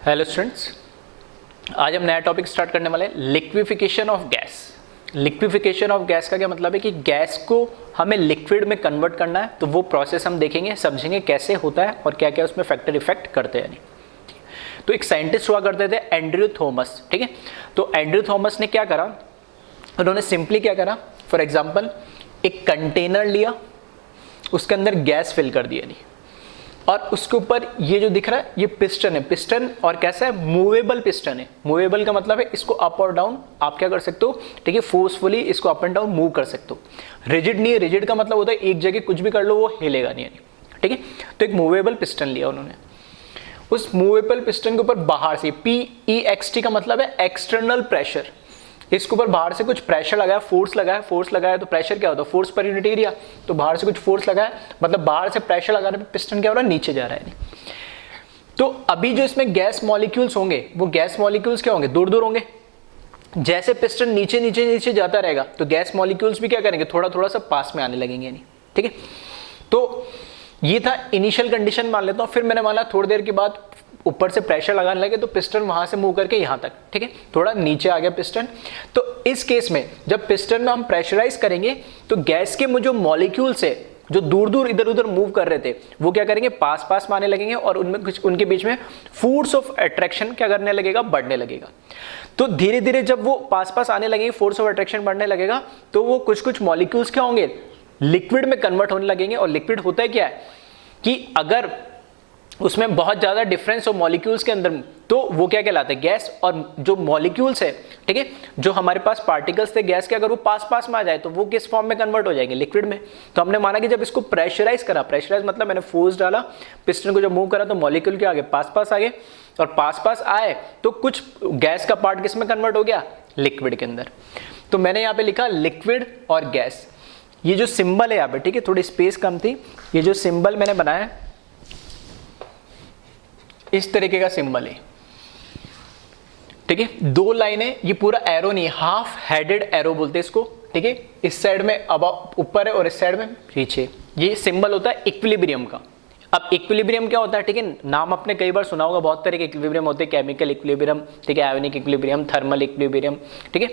Hello students, आज हम नया टॉपिक स्टार्ट करने वाले हैं, liquefaction of gas. Liquefaction of gas का क्या मतलब है कि गैस को हमें लिक्विड में कन्वर्ट करना है, तो वो प्रोसेस हम देखेंगे, समझेंगे कैसे होता है और क्या क्या उसमें फैक्टर इफेक्ट करते हैं। तो एक साइंटिस्ट हुआ करते थे एंड्रयू थॉमस, ठीक है। तो एंड्रयू थॉमस ने क्या करा, उन्होंने सिंपली क्या करा, फॉर एग्जाम्पल एक कंटेनर लिया, उसके अंदर गैस फिल कर दिया, नहीं, और उसके ऊपर ये जो दिख रहा है ये पिस्टन है, पिस्टन और कैसा है, मूवेबल पिस्टन है। मूवेबल का मतलब है इसको अप और डाउन आप क्या कर सकते हो, ठीक है, फोर्सफुली इसको अप एंड डाउन मूव कर सकते हो। रिजिड नहीं है, रिजिड का मतलब होता है एक जगह कुछ भी कर लो वो हिलेगा नहीं, ठीक है। तो एक मूवेबल पिस्टन लिया उन्होंने, उस मूवेबल पिस्टन के ऊपर बाहर से PEXT का मतलब है एक्सटर्नल प्रेशर, इसके ऊपर बाहर से कुछ प्रेशर लगाया, फोर्स लगाया तो प्रेशर क्या होता है, फोर्स पर यूनिट एरिया। तो बाहर से कुछ फोर्स लगाया मतलब बाहर से प्रेशर लगाने पे पिस्टन क्या हो रहा है, नीचे जा रहा है। तो अभी जो इसमें गैस मॉलिक्यूल्स होंगे वो गैस मॉलिक्यूल्स क्या होंगे, दूर दूर होंगे। जैसे पिस्टन नीचे नीचे नीचे जाता रहेगा तो गैस मॉलिक्यूल्स भी क्या करेंगे, थोड़ा थोड़ा सा पास में आने लगेंगे, नहीं, ठीक है। तो ये था इनिशियल कंडीशन, मान लेता हूं। फिर मैंने माना थोड़ी देर के बाद ऊपर से प्रेशर लगाने लगे तो पिस्टन वहां से मूव करके यहां तक, ठीक है, थोड़ा नीचे आ गया पिस्टन। तो इस केस में जब पिस्टन में हम प्रेशराइज करेंगे तो गैस के जो मॉलिक्यूल्स है जो दूर दूर इधर उधर मूव कर रहे थे वो क्या करेंगे, पास पास में आने लगेंगे और उनमें कुछ उनके बीच में फोर्स ऑफ अट्रैक्शन क्या करने लगेगा, बढ़ने लगेगा। तो धीरे धीरे जब वो पास पास आने लगेंगे, फोर्स ऑफ अट्रैक्शन बढ़ने लगेगा, तो वो कुछ कुछ मॉलिक्यूल्स क्या होंगे, लिक्विड में कन्वर्ट होने लगेंगे। और लिक्विड होता है क्या है कि अगर उसमें बहुत ज्यादा डिफरेंस हो मॉलिक्यूल्स के अंदर तो वो क्या कहलाता है, गैस। और जो मॉलिक्यूल्स है, ठीक है, जो हमारे पास पार्टिकल्स थे गैस के, अगर वो पास पास में आ जाए तो वो किस फॉर्म में कन्वर्ट हो जाएंगे, लिक्विड में। तो हमने माना कि जब इसको प्रेशराइज करा, प्रेशराइज मतलब मैंने फोर्स डाला, पिस्टन को जब मूव करा तो मॉलिक्यूल के आगे पास पास आ गए, और पास पास आए तो कुछ गैस का पार्ट किस में कन्वर्ट हो गया, लिक्विड के अंदर। तो मैंने यहाँ पे लिखा लिक्विड और गैस। ये जो सिंबल है यहाँ पे, ठीक है, थोड़ी स्पेस कम थी, ये जो सिंबल मैंने बनाया इस तरीके का सिंबल है, ठीक है, दो लाइनें, ये पूरा एरो नहीं है, हाफ हेडेड एरो बोलते हैं इसको, ठीक है। इस साइड में अब ऊपर है और इस साइड में नीचे। ये सिंबल होता है इक्विलिब्रियम का। अब इक्विलिब्रियम क्या होता है, ठीक है, नाम आपने कई बार सुना होगा, बहुत तरह के इक्विलिब्रियम होते हैं, केमिकल इक्विलिब्रियम, ठीक है, आयोनिक इक्विलिब्रियम, थर्मल इक्विलिब्रियम, ठीक है।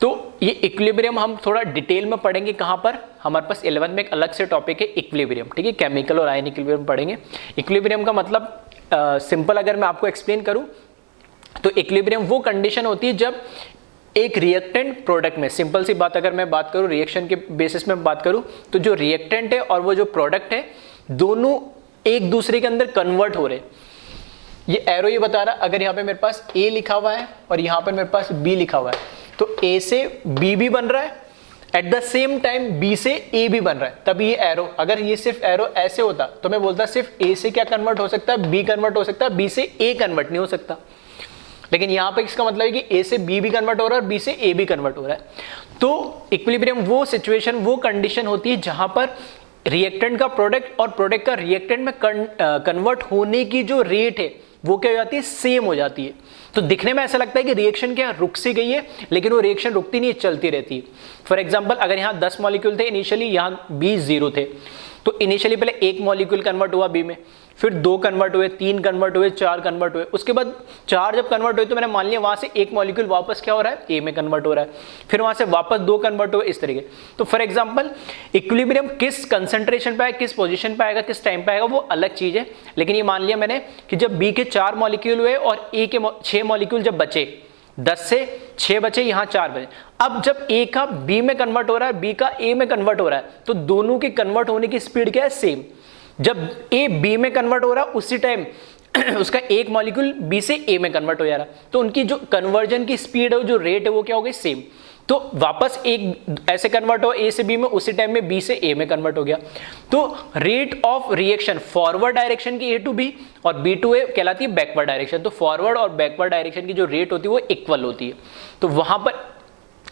तो ये इक्विलिब्रियम हम थोड़ा डिटेल में पढ़ेंगे, कहां पर, हमारे पास 11th में एक अलग से टॉपिक है इक्विलिब्रियम, ठीक है, केमिकल और आयनिक इक्विलिब्रियम पढ़ेंगे। इक्विलिब्रियम का मतलब सिंपल अगर मैं आपको एक्सप्लेन करूं तो इक्विलिब्रियम वो कंडीशन होती है जब एक रिएक्टेंट प्रोडक्ट में, सिंपल सी बात अगर मैं बात करूं रिएक्शन के बेसिस में बात करूं, तो जो रिएक्टेंट है और वो जो प्रोडक्ट है दोनों एक दूसरे के अंदर कन्वर्ट हो रहे। ये एरो ये बता रहा, अगर यहाँ पे मेरे पास A लिखा हुआ है और यहाँ पर मेरे पास B लिखा हुआ है, तो A से B भी बन रहा है, at the same time B से A भी बन रहा है। तब ये एरो, अगर ये सिर्फ एरो ऐसे होता तो मैं बोलता सिर्फ A से क्या कन्वर्ट हो सकता है, B कन्वर्ट हो सकता है, B से A कन्वर्ट नहीं हो सकता। लेकिन यहाँ पे इसका मतलब है कि A से B भी कन्वर्ट हो रहा है और B से A भी कन्वर्ट हो रहा है। तो इक्विलिब्रियम वो सिचुएशन, वो कंडीशन होती है जहां पर रिएक्टेंट का प्रोडक्ट और प्रोडक्ट का रिएक्टेंट में कन्वर्ट होने की जो रेट है वो क्या हो जाती है, सेम हो जाती है। तो दिखने में ऐसा लगता है कि रिएक्शन क्या रुक सी गई है, लेकिन वो रिएक्शन रुकती नहीं है, चलती रहती है। फॉर एग्जांपल अगर यहाँ 10 मॉलिक्यूल थे इनिशियली, यहाँ 20 0 थे, तो इनिशियली पहले एक मॉलिक्यूल कन्वर्ट हुआ B में, फिर 2 कन्वर्ट हुए, 3 कन्वर्ट हुए, 4 कन्वर्ट हुए, उसके बाद 4 जब कन्वर्ट हुए तो मैंने मान लिया वहां से एक मॉलिक्यूल वापस क्या हो रहा है, A में कन्वर्ट हो रहा है, फिर वहां से वापस 2 कन्वर्ट हुए, इस तरीके। तो फॉर एग्जांपल इक्विलिब्रियम किस कंसंट्रेशन पे आएगा, किस पोजीशन पे आएगा, किस टाइम पे आएगा, वो अलग चीज है। लेकिन ये मान लिया मैंने कि जब B के 4 मॉलिक्यूल हुए और A के 6 मॉलिक्यूल जब बचे, 10 से 6 बचे, यहाँ 4 बचे। अब जब A का B में कन्वर्ट हो रहा है, B का A में कन्वर्ट हो रहा है, तो दोनों के कन्वर्ट होने की स्पीड क्या है, सेम। जब A B में कन्वर्ट हो रहा है उसी टाइम उसका एक मॉलिक्यूल B से A में कन्वर्ट हो जा रहा है, तो उनकी जो कन्वर्जन की स्पीड है, जो रेट है, वो क्या हो गई, सेम। तो वापस एक ऐसे कन्वर्ट हो A से B में, उसी टाइम में B से A में कन्वर्ट हो गया। तो rate of reaction forward direction की A टू B और B टू A कहलाती है बैकवर्ड डायरेक्शन। तो फॉरवर्ड और बैकवर्ड डायरेक्शन की जो रेट होती है वो इक्वल होती है। तो वहां पर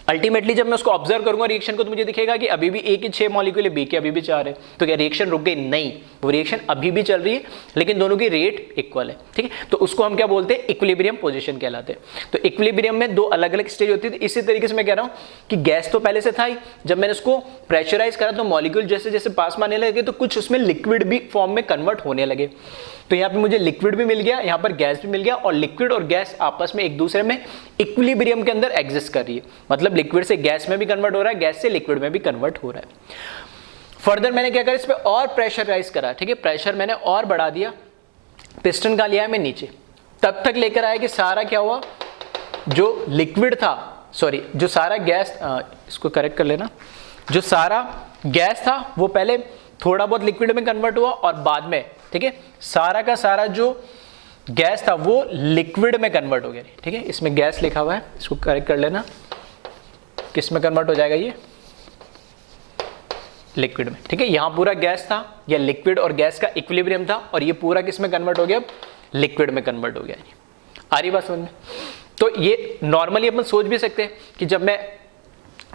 अल्टीमेटली जब मैं उसको ऑब्जर्व करूंगा रिएक्शन को तो मुझे दिखेगा कि अभी भी ए के 6 मॉलिक्यूल है, बी के अभी भी 4 है। तो क्या रिएक्शन रुक गई? नहीं, वो रिएक्शन अभी भी चल रही है, लेकिन दोनों की रेट इक्वल है। ठीक है, तो उसको हम क्या बोलते हैं? इक्विलिब्रियम पोजीशन कहलाते हैं। तो इक्विलिब्रियम में दो अलग अलग स्टेज होती है। इसी तरीके से मैं कह रहा हूं कि गैस तो पहले से था ही, जब मैंने उसको प्रेशराइज करा तो मॉलिक्यूल जैसे जैसे पास में आने लगे तो कुछ उसमें लिक्विड भी फॉर्म में कन्वर्ट होने लगे। तो यहाँ पे मुझे लिक्विड भी मिल गया, यहाँ पर गैस भी मिल गया, और लिक्विड और गैस आपस में एक दूसरे में इक्विलिब्रियम के अंदर एग्जिस्ट कर रही है। मतलब लिक्विड से गैस में भी कन्वर्ट हो रहा है, गैस से लिक्विड में भी कन्वर्ट हो रहा है। फर्दर मैंने क्या करा, इस पर और प्रेशराइज करा। ठीक है, प्रेशर मैंने और बढ़ा दिया, पिस्टन का लिया है मैं नीचे, तब तक लेकर आया कि सारा क्या हुआ, जो लिक्विड था, सॉरी जो सारा गैस, इसको करेक्ट कर लेना, जो सारा गैस था वो पहले थोड़ा बहुत लिक्विड में कन्वर्ट हुआ और बाद में, ठीक है, सारा का सारा जो गैस था वो लिक्विड में कन्वर्ट हो गया। ठीक है, इसमें गैस लिखा हुआ है, इसको करेक्ट कर लेना, किस में कन्वर्ट हो जाएगा? ये लिक्विड में। ठीक है, यहां पूरा गैस था, या लिक्विड और गैस का इक्विलिब्रियम था, और ये पूरा किस में कन्वर्ट हो गया? लिक्विड में कन्वर्ट हो गया। आ रही बात समझ में? तो ये नॉर्मली अपन सोच भी सकते हैं कि जब मैं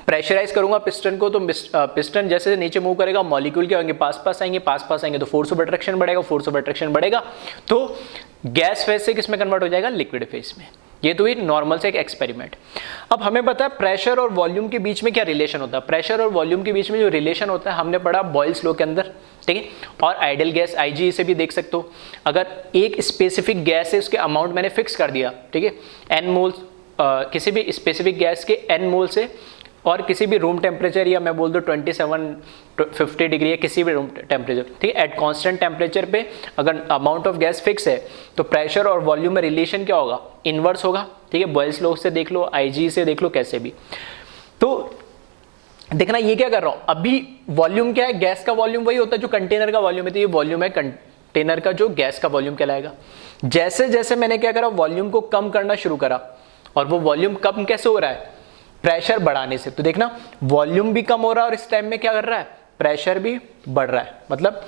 प्रेशराइज करूंगा पिस्टन को तो पिस्टन जैसे नीचे मूव करेगा, मॉलिक्यूल क्या होंगे? पास पास आएंगे, तो फोर्स ऑफ अट्रैक्शन बढ़ेगा, फोर्स ऑफ अट्रैक्शन बढ़ेगा तो गैस फेज से किस में कन्वर्ट हो जाएगा? लिक्विड फेज में। ये तो ही नॉर्मल से एक एक्सपेरिमेंट। अब हमें पता है प्रेशर और वॉल्यूम के बीच में क्या रिलेशन होता है। प्रेशर और वॉल्यूम के बीच में जो रिलेशन होता है हमने पढ़ा बॉयल्स लॉ के अंदर। ठीक है, और आइडियल गैस आईजी से भी देख सकते हो। अगर एक स्पेसिफिक गैस है, उसके अमाउंट मैंने फिक्स कर दिया, ठीक है, एन मोल्स, किसी भी स्पेसिफिक गैस के एन मोल से, और किसी भी रूम टेम्परेचर, या मैं बोल दूं 27-50 डिग्री है, किसी भी रूम टेम्परेचर, ठीक है, एट कांस्टेंट टेम्परेचर पे अगर अमाउंट ऑफ गैस फिक्स है तो प्रेशर और वॉल्यूम में रिलेशन क्या होगा? इनवर्स होगा। ठीक है, बॉयल्स लॉ से देख लो, आईजी से देख लो, कैसे भी। तो देखना ये क्या कर रहा हूं, अभी वॉल्यूम क्या है? गैस का वॉल्यूम वही होता है जो कंटेनर का वॉल्यूम है, तो ये वॉल्यूम है कंटेनर का जो गैस का वॉल्यूम कहलाएगा। जैसे जैसे मैंने क्या करा, वॉल्यूम को कम करना शुरू करा, और वो वॉल्यूम कम कैसे हो रहा है? प्रेशर बढ़ाने से। तो देखना वॉल्यूम भी कम हो रहा है और इस टाइम में क्या कर रहा है? प्रेशर भी बढ़ रहा है, मतलब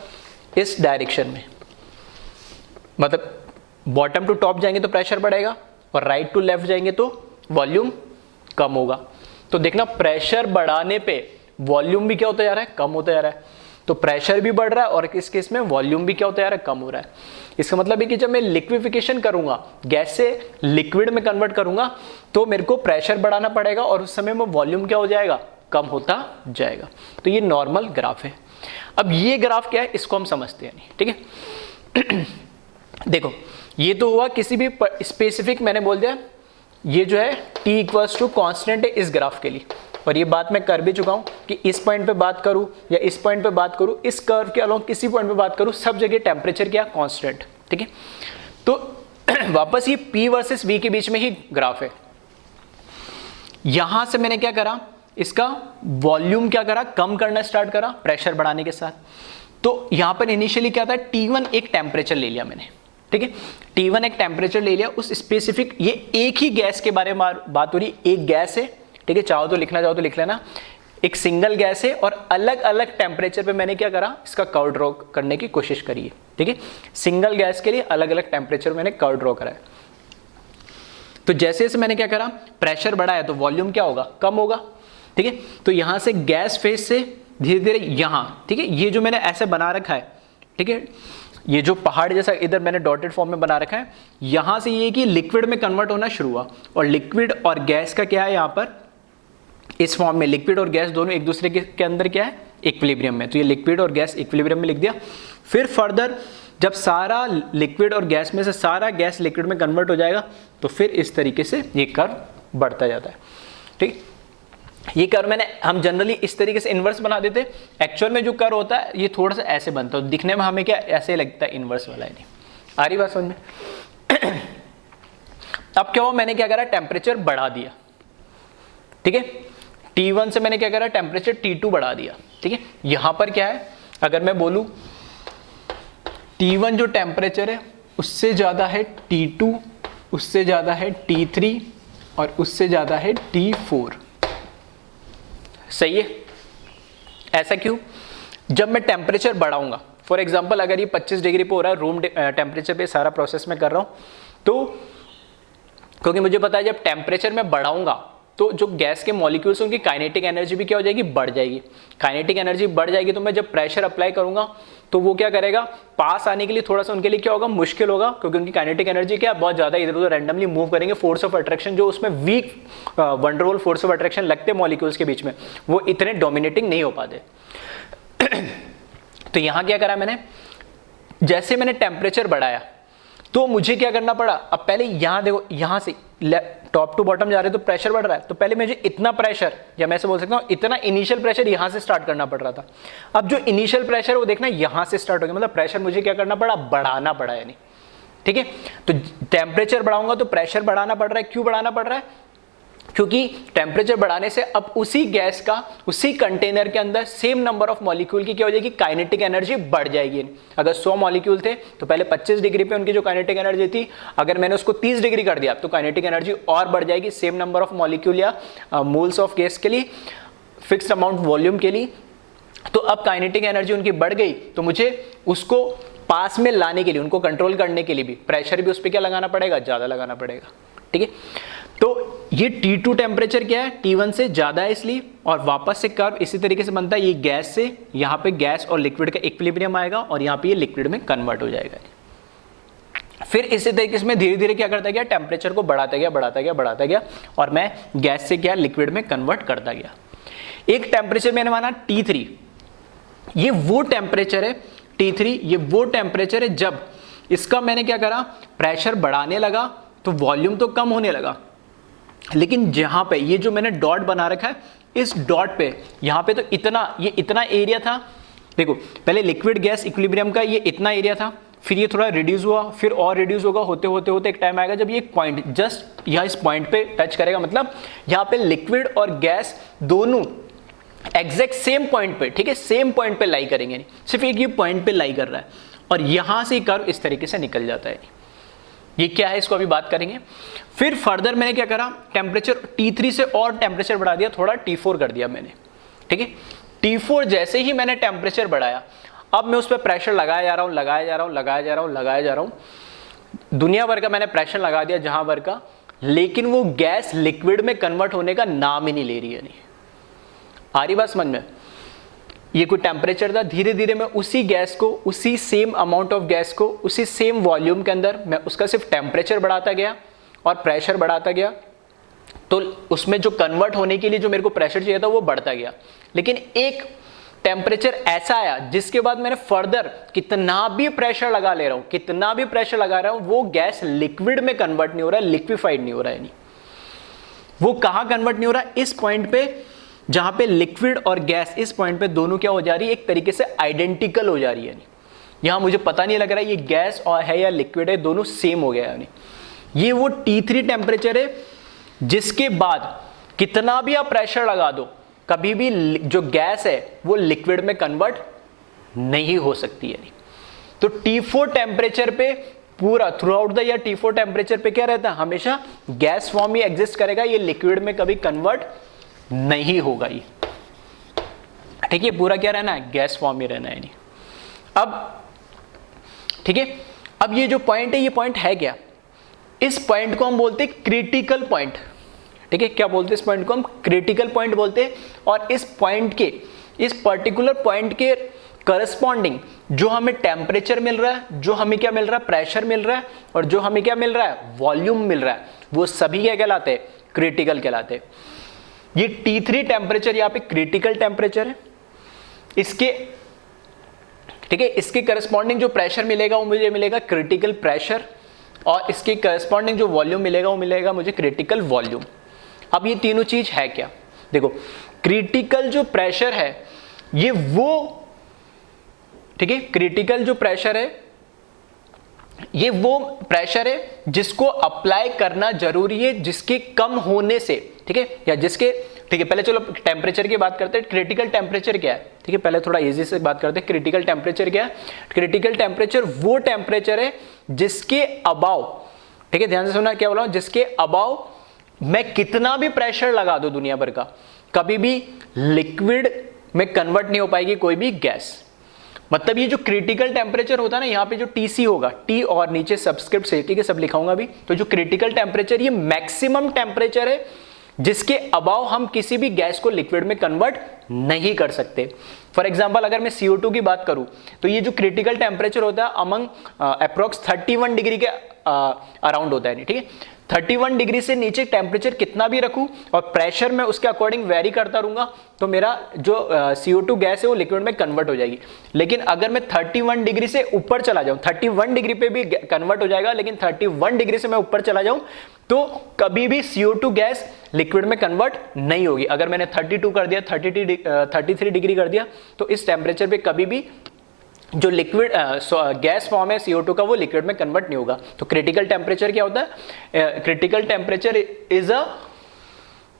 इस डायरेक्शन में। मतलब बॉटम टू टॉप जाएंगे तो प्रेशर बढ़ेगा, और राइट टू लेफ्ट जाएंगे तो वॉल्यूम कम होगा। तो देखना प्रेशर बढ़ाने पे वॉल्यूम भी क्या होता जा रहा है? कम होता जा रहा है। तो प्रेशर भी बढ़ रहा है और इस केस में वॉल्यूम भी क्या होता जा रहा है? कम हो रहा है। इसका मतलब है कि जब मैं लिक्विफिकेशन करूंगा, गैस से लिक्विड में कन्वर्ट करूंगा, तो मेरे को प्रेशर बढ़ाना पड़ेगा और उस समय में वॉल्यूम क्या हो जाएगा? कम होता जाएगा। तो ये नॉर्मल ग्राफ है। अब ये ग्राफ क्या है इसको हम समझते हैं, ठीक है। देखो ये तो हुआ किसी भी स्पेसिफिक, मैंने बोल दिया ये जो है t इक्वल्स टू कॉन्स्टेंट है इस ग्राफ के लिए, और ये बात मैं कर भी चुका हूं कि इस पॉइंट पे बात करूं या इस पॉइंट पे बात करूं, इस कर्व के अलोंग किसी पॉइंट पे बात करूं, सब जगह टेम्परेचर क्या? कांस्टेंट। ठीक है, तो वापस ये p वर्सेस v के बीच में ही ग्राफ है। यहां से मैंने क्या करा, इसका वॉल्यूम क्या करा? कम करना स्टार्ट करा प्रेशर बढ़ाने के साथ। तो यहां पर इनिशियली क्या था? T1 एक टेम्परेचर ले लिया मैंने, ठीक है, T1 एक टेम्परेचर ले लिया उस स्पेसिफिक, ये एक ही गैस के बारे में बात हो रही, एक गैस है, ठीक है, चाहो तो लिखना चाहो तो लिख लेना, एक सिंगल गैस है और अलग अलग टेम्परेचर पे मैंने क्या करा? इसका कर्व ड्रॉ करने की कोशिश करी है। ठीक है, सिंगल गैस के लिए अलग अलग टेम्परेचर मैंने कर्व ड्रॉ करा है। तो जैसे जैसे मैंने क्या करा, प्रेशर बढ़ाया तो वॉल्यूम क्या होगा? कम होगा। ठीक है, तो यहां से गैस फेज से धीरे धीरे यहां, ठीक है, ये जो मैंने ऐसे बना रखा है, ठीक है, ये जो पहाड़ जैसा इधर मैंने डॉटेड फॉर्म में बना रखा है, यहां से ये कि लिक्विड में कन्वर्ट होना शुरू हुआ, और लिक्विड और गैस का क्या है यहां पर, इस फॉर्म में लिक्विड और गैस दोनों एक दूसरे के अंदर क्या है? इक्विलिब्रियम में। तो ये लिक्विड और गैस इक्विलिब्रियम में लिख दिया। फिर फर्दर जब सारा लिक्विड और गैस में से सारा गैस लिक्विड में कन्वर्ट हो जाएगा तो फिर इस तरीके से ये कर्व बढ़ता जाता है। ठीक, ये कर्व मैंने, हम जनरली इस तरीके से इन्वर्स बना देते, एक्चुअल में जो कर्व होता है ये थोड़ा सा ऐसे बनता है, दिखने में हमें क्या ऐसे लगता है इन्वर्स वाला है। नहीं आ रही बात समझ में? अब क्या हुआ, मैंने क्या करा? टेम्परेचर बढ़ा दिया। ठीक है, T1 से मैंने क्या करा? टेम्परेचर T2 बढ़ा दिया। ठीक है, यहां पर क्या है, अगर मैं बोलूं T1 जो टेम्परेचर है उससे ज्यादा है T2, उससे ज्यादा है T3 और उससे ज्यादा है T4। सही है? ऐसा क्यों? जब मैं टेम्परेचर बढ़ाऊंगा, फॉर एग्जांपल अगर ये 25 डिग्री पे हो रहा है, रूम टेम्परेचर पे सारा प्रोसेस में कर रहा हूं, तो क्योंकि मुझे पता है जब टेम्परेचर में बढ़ाऊंगा तो जो गैस के मॉलिक्यूल्स उनकी काइनेटिक एनर्जी भी क्या हो जाएगी, बढ़ जाएगी। काइनेटिक एनर्जी बढ़ जाएगी तो मैं जब प्रेशर अप्लाई करूंगा तो वो क्या करेगा, पास आने के लिए थोड़ा सा उनके लिए क्या होगा, मुश्किल होगा, क्योंकि उनकी काइनेटिक एनर्जी क्या बहुत ज्यादा इधर उधर रैंडमली मूव करेंगे। फोर्स ऑफ अट्रैक्शन जो उसमें weak van der Waals force of attraction लगते हैं मॉलिक्यूल्स के बीच में, वो इतने डोमिनेटिंग नहीं हो पाते। तो यहां क्या करा मैंने, जैसे मैंने टेम्परेचर बढ़ाया तो मुझे क्या करना पड़ा, अब पहले यहां देखो, यहां से टॉप टू बॉटम जा रहे तो प्रेशर बढ़ रहा है, तो पहले मुझे इतना प्रेशर, या मैं ऐसे बोल सकता हूं इतना इनिशियल प्रेशर यहां से स्टार्ट करना पड़ रहा था। अब जो इनिशियल प्रेशर वो देखना यहां से स्टार्ट हो गया, मतलब प्रेशर मुझे क्या करना पड़ा, बढ़ाना पड़ा यानी, ठीक है। तो टेम्परेचर बढ़ाऊंगा तो प्रेशर बढ़ाना पड़ रहा है। क्यों बढ़ाना पड़ रहा है, क्योंकि टेम्परेचर बढ़ाने से अब उसी गैस का उसी कंटेनर के अंदर सेम नंबर ऑफ मॉलिक्यूल की क्या हो जाएगी, काइनेटिक एनर्जी बढ़ जाएगी। अगर 100 मॉलिक्यूल थे तो पहले 25 डिग्री पे उनकी जो काइनेटिक एनर्जी थी, अगर मैंने उसको 30 डिग्री कर दिया तो काइनेटिक एनर्जी और बढ़ जाएगी सेम नंबर ऑफ मॉलिक्यूल या मोल्स ऑफ गैस के लिए, फिक्स्ड अमाउंट वॉल्यूम के लिए। तो अब काइनेटिक एनर्जी उनकी बढ़ गई तो मुझे उसको पास में लाने के लिए, उनको कंट्रोल करने के लिए भी प्रेशर भी उस पर क्या लगाना पड़ेगा, ज्यादा लगाना पड़ेगा, ठीक है। तो ये T2 टेम्परेचर क्या है, T1 से ज्यादा है इसलिए, और वापस से कर्व इसी तरीके से बनता है, ये गैस से यहाँ पे गैस और लिक्विड का इक्विलिब्रियम आएगा और यहाँ पे ये लिक्विड में कन्वर्ट हो जाएगा। फिर इसी तरीके से मैं धीरे धीरे क्या करता गया, टेम्परेचर को बढ़ाता गया बढ़ाता गया बढ़ाता गया, और मैं गैस से क्या लिक्विड में कन्वर्ट करता गया। एक टेम्परेचर मैंने माना T3, ये वो टेम्परेचर है T3, ये वो टेम्परेचर है जब इसका मैंने क्या करा, प्रेशर बढ़ाने लगा तो वॉल्यूम तो कम होने लगा, लेकिन जहां पे ये जो मैंने डॉट बना रखा है, इस डॉट पे यहां पे तो ये इतना एरिया था, देखो पहले लिक्विड गैस इक्विलिब्रियम का ये इतना एरिया था, फिर ये थोड़ा रिड्यूस हुआ, फिर और रिड्यूस होगा, होते होते होते एक टाइम आएगा जब ये पॉइंट जस्ट यहाँ इस पॉइंट पे टच करेगा, मतलब यहाँ पे लिक्विड और गैस दोनों एग्जैक्ट सेम पॉइंट पे, ठीक है, सेम पॉइंट पे लाई करेंगे, सिर्फ एक ये पॉइंट पे लाई कर रहा है, और यहां से कर्व इस तरीके से निकल जाता है। ये क्या है, इसको अभी बात करेंगे। फिर फर्दर मैंने क्या करा, टेम्परेचर T3 से और टेम्परेचर बढ़ा दिया, थोड़ा T4 कर दिया मैंने, ठीक है। T4 जैसे ही मैंने टेम्परेचर बढ़ाया, अब मैं उस पर प्रेशर लगाया जा रहा हूं, लगाया जा रहा हूं, लगाया जा रहा हूं, लगाया जा रहा हूं, दुनिया भर का मैंने प्रेशर लगा दिया जहां भर का, लेकिन वो गैस लिक्विड में कन्वर्ट होने का नाम ही नहीं ले रही है। नहीं आ रही बात समझ में, ये कोई टेम्परेचर था, धीरे धीरे मैं उसी गैस को, उसी सेम अमाउंट ऑफ गैस को, उसी सेम वॉल्यूम के अंदर मैं उसका सिर्फ टेम्परेचर बढ़ाता गया और प्रेशर बढ़ाता गया, तो उसमें जो कन्वर्ट होने के लिए जो मेरे को प्रेशर चाहिए था वो बढ़ता गया। लेकिन एक टेम्परेचर ऐसा आया जिसके बाद मैंने फर्दर कितना भी प्रेशर लगा ले रहा हूं, कितना भी प्रेशर लगा रहा हूं, वो गैस लिक्विड में कन्वर्ट नहीं हो रहा है, लिक्विफाइड नहीं हो रहा है। नहीं, वो कहां कन्वर्ट नहीं हो रहा है, इस पॉइंट पे जहां पे लिक्विड और गैस, इस पॉइंट पे दोनों क्या हो जा रही है, एक तरीके से आइडेंटिकल हो जा रही है। यहां मुझे पता नहीं लग रहा है ये गैस और है या लिक्विड है, दोनों सेम हो गया है। ये वो T3 टेम्परेचर है जिसके बाद कितना भी आप प्रेशर लगा दो, कभी भी जो गैस है वो लिक्विड में कन्वर्ट नहीं हो सकती है। तो T4 टेम्परेचर पे पूरा through out the year T4 temperature पे क्या रहता है, हमेशा गैस फॉर्म ही एग्जिस्ट करेगा, ये लिक्विड में कभी कन्वर्ट नहीं होगा। ये ठीक है, पूरा क्या रहना है, गैस फॉर्म ही रहना है। नहीं अब ठीक है, अब ये जो पॉइंट है, ये पॉइंट है क्या, इस पॉइंट को हम बोलते हैं क्रिटिकल पॉइंट। ठीक है, क्या बोलते हैं इस पॉइंट को हम, क्रिटिकल पॉइंट बोलते हैं। और इस पॉइंट के, इस पर्टिकुलर पॉइंट के करस्पॉन्डिंग जो हमें टेम्परेचर मिल रहा है, जो हमें क्या मिल रहा है, प्रेशर मिल रहा है, और जो हमें क्या मिल रहा है, वॉल्यूम मिल रहा है, वो सभी क्या कहलाते हैं, क्रिटिकल कहलाते हैं। ये T3 टेम्परेचर यहाँ पे क्रिटिकल टेम्परेचर है, इसके ठीक है, इसके करस्पॉन्डिंग जो प्रेशर मिलेगा वो मुझे मिलेगा क्रिटिकल प्रेशर, और इसके करस्पॉन्डिंग जो वॉल्यूम मिलेगा वो मिलेगा मुझे क्रिटिकल वॉल्यूम। अब ये तीनों चीज है क्या, देखो क्रिटिकल जो प्रेशर है ये वो, ठीक है, क्रिटिकल जो प्रेशर है ये वो प्रेशर है जिसको अप्लाई करना जरूरी है, जिसके कम होने से, ठीक है, या जिसके, ठीक है, पहले चलो टेम्परेचर की बात करते हैं। क्रिटिकल टेम्परेचर क्या है, ठीक है, पहले थोड़ा इजी से बात करते हैं। क्रिटिकल टेम्परेचर क्या है, क्रिटिकल टेम्परेचर वो टेम्परेचर है जिसके अबाव, ठीक है, ध्यान से सुना क्या बोला हूं, जिसके अबाव मैं कितना भी प्रेशर लगा दो दुनिया भर का, कभी भी लिक्विड में कन्वर्ट नहीं हो पाएगी कोई भी गैस। मतलब ये जो क्रिटिकल टेम्परेचर होता है ना, यहाँ पे जो TC होगा, T और नीचे सबस्क्रिप्ट से, ठीक है, सब लिखाऊंगा भी, तो जो क्रिटिकल टेम्परेचर ये मैक्सिमम टेम्परेचर है जिसके अबाव हम किसी भी गैस को लिक्विड में कन्वर्ट नहीं कर सकते। फॉर एग्जाम्पल अगर मैं CO2 की बात करूं तो ये जो क्रिटिकल टेम्परेचर होता है अमंग अप्रोक्स 31 डिग्री के अराउंड होता है, ठीक है। 31 डिग्री से नीचे टेम्परेचर कितना भी रखूं और प्रेशर में उसके अकॉर्डिंग वेरी करता रहूंगा तो मेरा जो CO2 गैस है वो लिक्विड में कन्वर्ट हो जाएगी। लेकिन अगर मैं 31 डिग्री से ऊपर चला जाऊं, 31 डिग्री पे भी कन्वर्ट हो जाएगा, लेकिन 31 डिग्री से मैं ऊपर चला जाऊं तो कभी भी CO2 गैस लिक्विड में कन्वर्ट नहीं होगी। अगर मैंने 32 कर दिया, 33 डिग्री कर दिया तो इस टेम्परेचर पे कभी भी जो लिक्विड गैस फॉर्म है CO2 का वो लिक्विड में कन्वर्ट नहीं होगा। तो क्रिटिकल टेम्परेचर क्या होता है? Critical temperature is a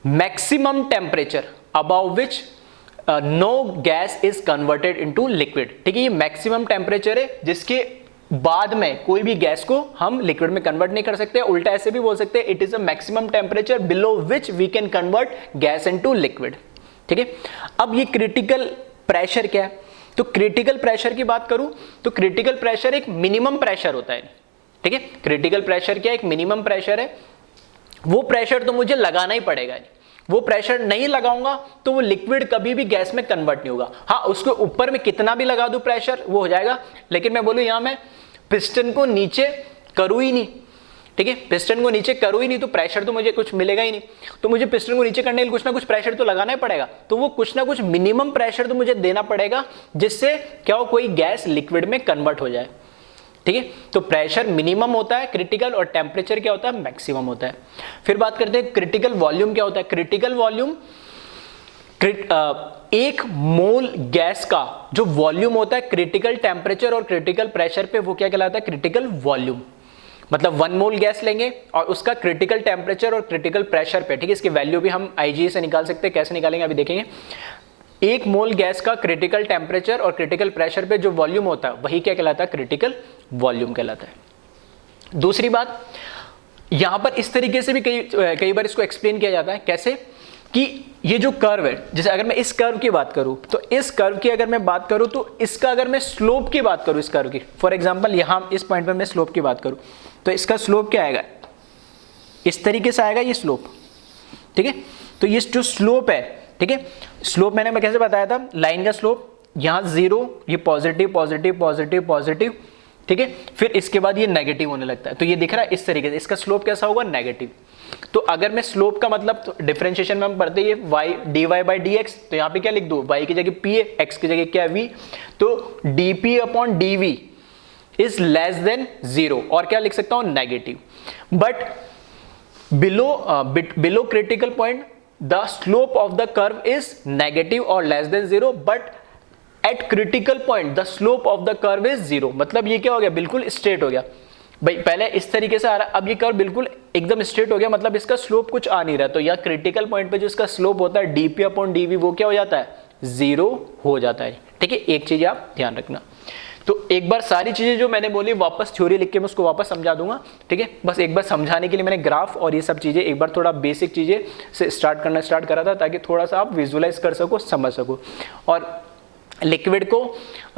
maximum temperature above which no gas is converted into liquid, ठीक है। ये मैक्सिमम टेम्परेचर है जिसके बाद में कोई भी गैस को हम लिक्विड में कन्वर्ट नहीं कर सकते। उल्टा ऐसे भी बोल सकते हैं, it is a maximum temperature below which we can convert gas into liquid, ठीक है। अब ये क्रिटिकल प्रेशर क्या है? तो क्रिटिकल प्रेशर की बात करूं तो क्रिटिकल प्रेशर एक मिनिमम प्रेशर होता है, ठीक है। क्रिटिकल प्रेशर क्या? एक मिनिमम प्रेशर है। वो प्रेशर तो मुझे लगाना ही पड़ेगा, वो प्रेशर नहीं लगाऊंगा तो वो लिक्विड कभी भी गैस में कन्वर्ट नहीं होगा। हाँ, उसके ऊपर में कितना भी लगा दूं प्रेशर वो हो जाएगा, लेकिन मैं बोलूं यहां मैं पिस्टन को नीचे करूं ही नहीं, ठीक है। पिस्टन को नीचे करूं ही नहीं तो प्रेशर तो मुझे कुछ मिलेगा ही नहीं। तो मुझे पिस्टन को नीचे करने के लिए कुछ ना कुछ प्रेशर तो लगाना ही पड़ेगा। तो वो कुछ ना कुछ मिनिमम प्रेशर तो मुझे देना पड़ेगा जिससे क्या हो, कोई गैस लिक्विड में कन्वर्ट हो जाए, ठीक है। तो प्रेशर मिनिमम होता है क्रिटिकल और टेम्परेचर क्या होता है? मैक्सिमम होता है। फिर बात करते हैं क्रिटिकल वॉल्यूम क्या होता है। क्रिटिकल वॉल्यूम एक मोल गैस का जो वॉल्यूम होता है क्रिटिकल टेम्परेचर और क्रिटिकल प्रेशर पे, वो क्या कहलाता है? Critical volume. मतलब 1 मोल गैस लेंगे और उसका क्रिटिकल टेम्परेचर और क्रिटिकल प्रेशर पे, ठीक है। इसकी वैल्यू भी हम IgE से निकाल सकते हैं। कैसे निकालेंगे अभी देखेंगे। 1 मोल गैस का क्रिटिकल टेम्परेचर और क्रिटिकल प्रेशर पे जो वॉल्यूम होता है वही क्या कहलाता है? क्रिटिकल वॉल्यूम कहलाता है। दूसरी बात, यहां पर इस तरीके से भी कई बार इसको एक्सप्लेन किया जाता है। कैसे? कि ये जो कर्व है, जैसे अगर मैं इस कर्व की बात करूं तो इस कर्व की अगर मैं बात करूं तो इसका अगर मैं स्लोप की बात करूं, इस कर्व की, फॉर एग्जांपल यहां इस पॉइंट पर मैं स्लोप की बात करूं तो इसका स्लोप क्या आएगा? इस तरीके से आएगा ये स्लोप, ठीक है। तो ये जो स्लोप है, ठीक है, स्लोप मैंने कैसे बताया था? लाइन का स्लोप यहां 0, ये पॉजिटिव पॉजिटिव पॉजिटिव पॉजिटिव, ठीक है। फिर इसके बाद ये नेगेटिव होने लगता है। तो ये दिख रहा है इस तरीके से, इसका स्लोप कैसा होगा? नेगेटिव। तो अगर मैं स्लोप का मतलब तो डिफरेंशिएशन में हम पढ़ते हैं y dy/dx, तो यहाँ पे क्या लिख दो? y की जगह p है, x की जगह क्या है? v। तो dp/dv इज लेस देन 0 और क्या लिख सकता हूं? Negative. But below critical point the slope of the curve is negative और less than 0, but at critical point the slope of the curve is 0। मतलब ये क्या हो गया? बिल्कुल स्ट्रेट हो गया। भाई पहले इस तरीके से आ रहा है, अब ये कर्व बिल्कुल एकदम स्ट्रेट हो गया, मतलब इसका स्लोप कुछ आ नहीं रहा। तो यह क्रिटिकल पॉइंट पे जो इसका स्लोप होता है dp/dv वो क्या हो जाता है? 0 हो जाता है, ठीक है। एक चीज आप ध्यान रखना। तो एक बार सारी चीजें जो मैंने बोली वापस थ्योरी लिख के मैं उसको वापस समझा दूंगा, ठीक है। बस एक बार समझाने के लिए मैंने ग्राफ और ये सब चीजें एक बार थोड़ा बेसिक चीजें से स्टार्ट करा था ताकि थोड़ा सा आप विजुअलाइज कर सको, समझ सको। और लिक्विड को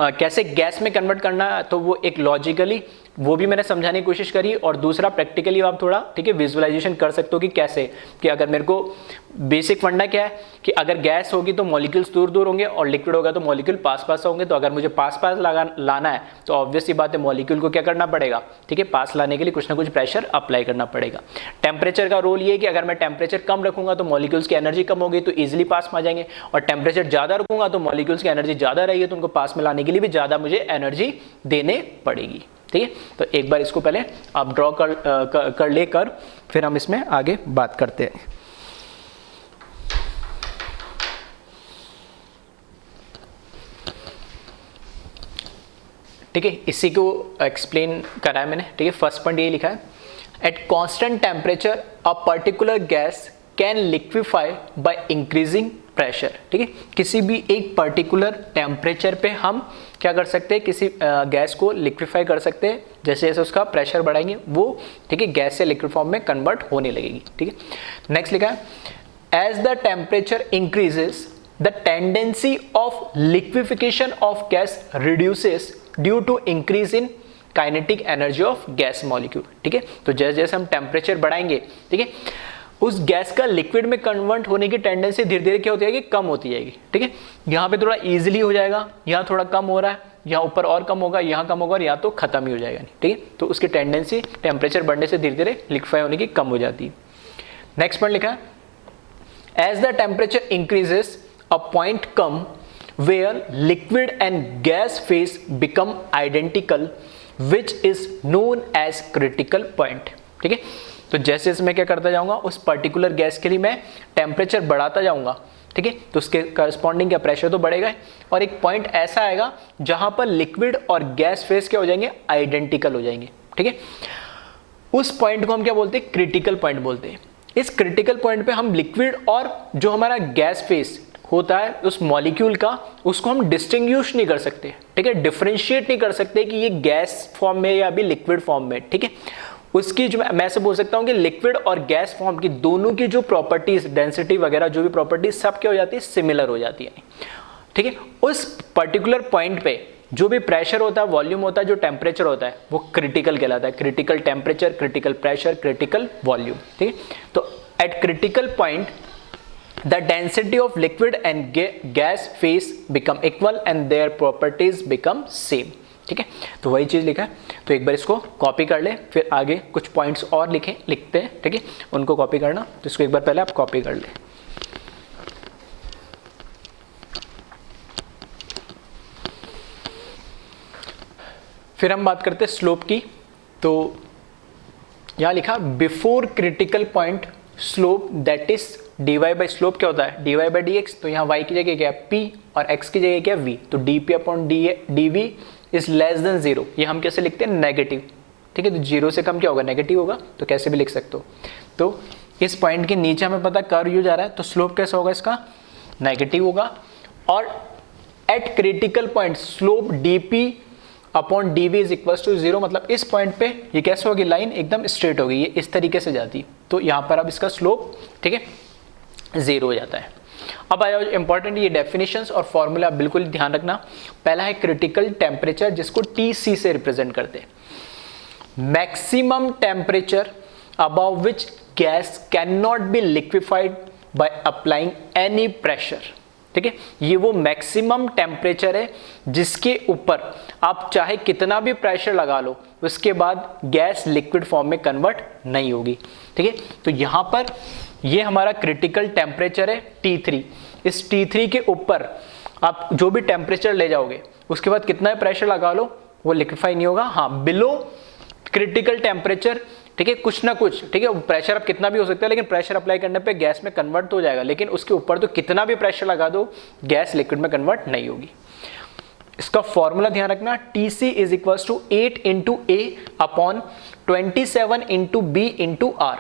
कैसे गैस में कन्वर्ट करना है तो वो एक लॉजिकली वो भी मैंने समझाने की कोशिश करी, और दूसरा प्रैक्टिकली आप थोड़ा, ठीक है, विजुअलाइजेशन कर सकते हो कि कैसे, कि अगर मेरे को बेसिक फंडा क्या है कि अगर गैस होगी तो मॉलिक्यूल्स दूर दूर होंगे और लिक्विड होगा तो मॉलिक्यूल पास पास होंगे। तो अगर मुझे पास पास लाना है तो ऑब्वियस ही बात है मॉलिक्यूल को क्या करना पड़ेगा? ठीक है, पास लाने के लिए कुछ ना कुछ प्रेशर अप्लाई करना पड़ेगा। टेम्परेचर का रोल ये है कि अगर मैं टेम्परेचर कम रखूंगा तो मॉलिक्यूल्स की एनर्जी कम होगी तो ईजिली पास में आ जाएंगे, और टेम्परेचर ज़्यादा रखूंगा तो मॉलिक्यूल्स की एनर्जी ज़्यादा रहेगी तो उनको पास में लाने के लिए भी ज़्यादा मुझे एनर्जी देने पड़ेगी। ठीक है, तो एक बार इसको पहले आप ड्रॉ कर लेकर फिर हम इसमें आगे बात करते हैं। ठीक है, इसी को एक्सप्लेन करा है मैंने। ठीक है, फर्स्ट पॉइंट ये लिखा है, at constant temperature a particular gas can liquefy by increasing pressure. ठीक है, किसी भी एक पर्टिकुलर टेम्परेचर पे हम क्या कर सकते हैं, किसी गैस को लिक्विफाई कर सकते हैं। जैसे जैसे उसका प्रेशर बढ़ाएंगे वो, ठीक है, गैस से लिक्विड फॉर्म में कन्वर्ट होने लगेगी। ठीक है, नेक्स्ट लिखा है, as the temperature increases the tendency of liquefaction of gas reduces due to increase in kinetic energy of gas molecule. ठीक है, तो जैसे जैसे हम टेम्परेचर बढ़ाएंगे, ठीक है, उस गैस का लिक्विड में कन्वर्ट होने की टेंडेंसी धीरे धीरे क्या होती जाएगी, कम होती जाएगी। ठीक है, यहाँ पे थोड़ा इजीली हो जाएगा, यहाँ थोड़ा कम हो रहा है, यहाँ ऊपर और कम होगा, यहाँ कम होगा और यहाँ तो खत्म ही हो जाएगा। ठीक है, तो उसकी टेंडेंसी टेम्परेचर बढ़ने से धीरे धीरे लिक्विफाई होने की कम हो जाती है। नेक्स्ट पॉइंट लिखा है, as the temperature increases a point come where liquid and gas phase become identical which is known as critical point. ठीक है, तो जैसे मैं क्या करता जाऊंगा, उस पर्टिकुलर गैस के लिए मैं टेम्परेचर बढ़ाता जाऊंगा। ठीक है, तो उसके करस्पॉन्डिंग का प्रेशर तो बढ़ेगा और एक पॉइंट ऐसा आएगा जहां पर लिक्विड और गैस फेज क्या हो जाएंगे, आइडेंटिकल हो जाएंगे। ठीक है, उस पॉइंट को हम क्या बोलते हैं, क्रिटिकल पॉइंट बोलते हैं। इस क्रिटिकल पॉइंट पे हम लिक्विड और जो हमारा गैस फेज होता है उस मॉलिक्यूल का, उसको हम डिस्टिंग्विश नहीं कर सकते। ठीक है, डिफरेंशिएट नहीं कर सकते कि ये गैस फॉर्म में या अभी लिक्विड फॉर्म में। ठीक है, उसकी जो मैं ऐसे बोल सकता हूं कि लिक्विड और गैस फॉर्म की दोनों की जो प्रॉपर्टीज, डेंसिटी वगैरह जो भी प्रॉपर्टीज सब क्या हो जाती है, सिमिलर हो जाती है। ठीक है, उस पर्टिकुलर पॉइंट पे जो भी प्रेशर होता है, वॉल्यूम होता है, जो टेम्परेचर होता है, वो क्रिटिकल कहलाता है। Critical temperature, critical pressure, critical volume. ठीक है, तो eight critical point the density of liquid and gas phase become equal and their properties become same। ठीक है, तो वही चीज लिखा है, तो एक बार इसको कॉपी कर ले, फिर आगे कुछ पॉइंट्स और लिखते हैं। ठीक है, उनको कॉपी करना, तो इसको एक बार पहले आप कॉपी कर ले। फिर हम बात करते हैं स्लोप की। तो यहां लिखा before critical point slope that is dy by slope क्या होता है, dy बाई dx। तो यहाँ y की जगह क्या है p और x की जगह क्या है v। तो dp upon dv is less than 0। ये हम कैसे लिखते हैं, नेगेटिव। ठीक है, तो 0 से कम क्या होगा, नेगेटिव होगा, तो कैसे भी लिख सकते हो। तो इस पॉइंट के नीचे हमें पता कर्व यू जा रहा है, तो स्लोप कैसा होगा इसका, नेगेटिव होगा। और at critical point slope dp upon dv is equal to 0, मतलब इस पॉइंट पे ये कैसे होगी, लाइन एकदम स्ट्रेट होगी, ये इस तरीके से जाती। तो यहाँ पर अब इसका स्लोप ठीक है 0 हो जाता है। अब आया इंपॉर्टेंट ये डेफिनेशंस और फॉर्मूला, बिल्कुल ध्यान रखना। पहला है क्रिटिकल टेम्परेचर, जिसको TC से रिप्रेजेंट करते हैं। Maximum temperature above which gas can not be liquefied by applying any pressure. ठीक है, ये वो मैक्सिमम टेम्परेचर है जिसके ऊपर आप चाहे कितना भी प्रेशर लगा लो, उसके बाद गैस लिक्विड फॉर्म में कन्वर्ट नहीं होगी। ठीक है, तो यहां पर ये हमारा क्रिटिकल टेम्परेचर है T3। इस T3 के ऊपर आप जो भी टेम्परेचर ले जाओगे, उसके बाद कितना प्रेशर लगा लो, वो लिक्विफाई नहीं होगा। हाँ, बिलो क्रिटिकल टेम्परेचर ठीक है, कुछ ना कुछ ठीक है, प्रेशर अब कितना भी हो सकता है, लेकिन प्रेशर अप्लाई करने पे गैस में कन्वर्ट तो हो जाएगा। लेकिन उसके ऊपर तो कितना भी प्रेशर लगा दो, गैस लिक्विड में कन्वर्ट नहीं होगी। इसका फॉर्मूला ध्यान रखना, TC is equal to 8 into A upon 27 into B into R।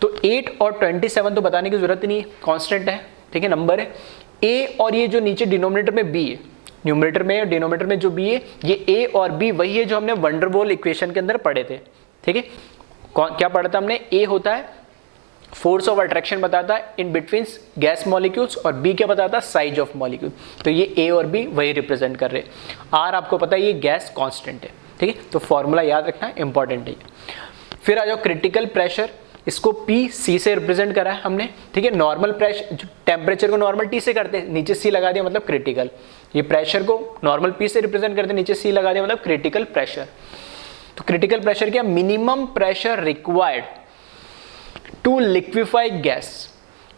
तो 8 और 27 तो बताने की जरूरत नहीं है, कांस्टेंट है। ठीक है, नंबर है A, और ये जो नीचे डिनोमिनेटर में B है, न्यूमरेटर में और डिनोमिनेटर में जो B है, ये A और B वही है जो हमने वंडरवॉल इक्वेशन के अंदर पढ़े थे। ठीक है, क्या पढ़ा था हमने, A होता है फोर्स ऑफ अट्रैक्शन बताता है इन बिटवीन गैस मॉलिक्यूल्स, और B क्या बताता है, साइज ऑफ मॉलिक्यूल। तो ये A और B वही रिप्रेजेंट कर रहे हैं। R आपको पता है ये गैस कांस्टेंट है। ठीक है, तो फॉर्मूला याद रखना है, इंपॉर्टेंट है। फिर आ जाओ क्रिटिकल प्रेशर, इसको PC से रिप्रेजेंट करा है हमने। ठीक है, नॉर्मल प्रेशर, टेम्परेचर को नॉर्मल T से करते हैं, नीचे C लगा दिया मतलब क्रिटिकल। ये प्रेशर को नॉर्मल P से रिप्रेजेंट करते हैं, नीचे C लगा दिया मतलब क्रिटिकल प्रेशर। तो क्रिटिकल प्रेशर क्या, minimum pressure required to liquefy gas.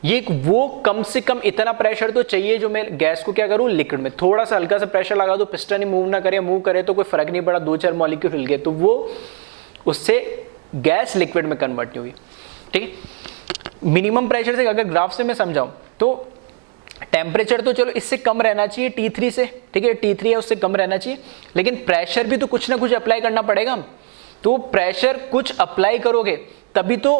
ये वो कम से कम इतना प्रेशर तो चाहिए जो मैं गैस को क्या करूं, लिक्विड में थोड़ा सा हल्का सा प्रेशर लगा दो, पिस्टन ही मूव ना करे, मूव करे तो कोई फर्क नहीं पड़ा, 2-4 मॉलिक्यूल हिल गए, तो वो उससे गैस लिक्विड में कन्वर्ट नहीं हुई। ठीक है, मिनिमम प्रेशर से अगर ग्राफ से मैं समझाऊं तो टेम्परेचर तो चलो इससे कम रहना चाहिए T3 से। ठीक है, T3 है उससे कम रहना चाहिए, लेकिन प्रेशर भी तो कुछ ना कुछ अप्लाई करना पड़ेगा। तो प्रेशर कुछ अप्लाई करोगे तभी तो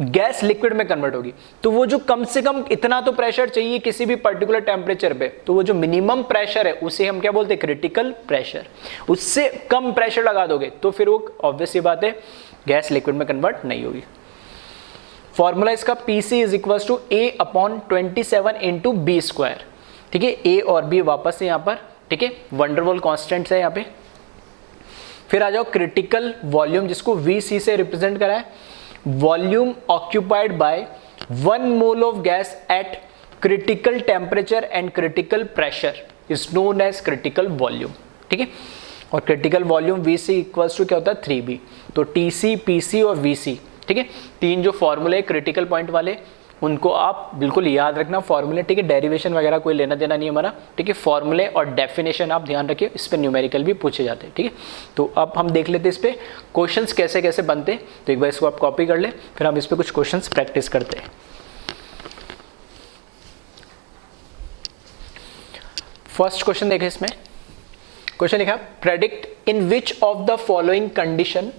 गैस लिक्विड में कन्वर्ट होगी। तो वो जो कम से कम इतना तो प्रेशर चाहिए किसी भी पर्टिकुलर टेम्परेचर पे, तो वो जो मिनिमम प्रेशर है उसे हम क्या बोलते हैं, क्रिटिकल प्रेशर। उससे कम प्रेशर लगा दोगे तो फिर वो ऑब्वियस सी बात है गैस लिक्विड में कन्वर्ट नहीं होगी। फॉर्मूला इसका PC is equal to A upon 27 into B square. ठीक है, A और B वापस से यहाँ पर, ठीक है, वंडरवॉल कॉन्स्टेंट्स है यहाँ पे। फिर आ जाओ क्रिटिकल वॉल्यूम, जिसको VC से रिप्रेजेंट करा है। Volume occupied by 1 mole of gas at critical temperature and critical pressure is known as critical volume. ठीक है, और critical volume VC equals to क्या होता है 3B। तो TC, PC और VC, ठीक है, तीन जो फॉर्मूले क्रिटिकल पॉइंट वाले उनको आप बिल्कुल याद रखना फॉर्मूले। ठीक है, डेरिवेशन वगैरह कोई लेना देना नहीं हमारा। ठीक है, फॉर्मूले और डेफिनेशन आप ध्यान रखिए, इस पे न्यूमेरिकल भी पूछे जाते हैं। ठीक है, तो अब हम देख लेते हैं इस पे क्वेश्चंस कैसे कैसे बनते हैं। तो एक बार इसको आप कॉपी कर ले, फिर हम इस पे कुछ क्वेश्चंस प्रैक्टिस करते हैं। फर्स्ट क्वेश्चन देखें, इसमें क्वेश्चन लिखा predict in which of the following condition